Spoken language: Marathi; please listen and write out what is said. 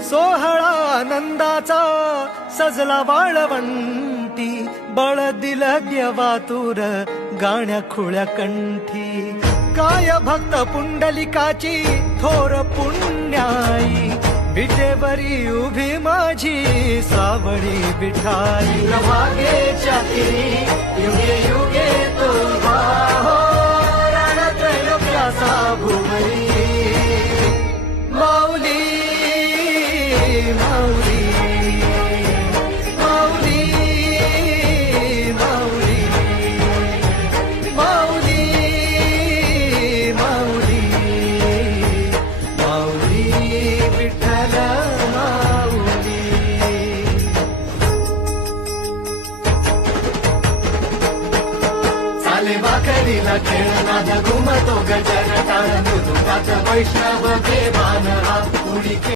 सोहळा आनंदाचा सजला वाळवंटी, बळ दिलं देवातूर गाण्या खुळ्या कंठी. काय भक्त पुंडलिकाची थोर पुण्याई, विटेवरी उभी माझी सावळी विठाई. भागेच्या तिरी युगे युगे तो हो, रणत्रयोग्याचा भुवई. माऊली माऊली माऊली माऊली माऊली माऊली माऊली विठ्ठल माऊली. चाले भाकरीला खेळ नाद घुमतो गजर टाळ, मृदुकाच वैष्णव देवान हा.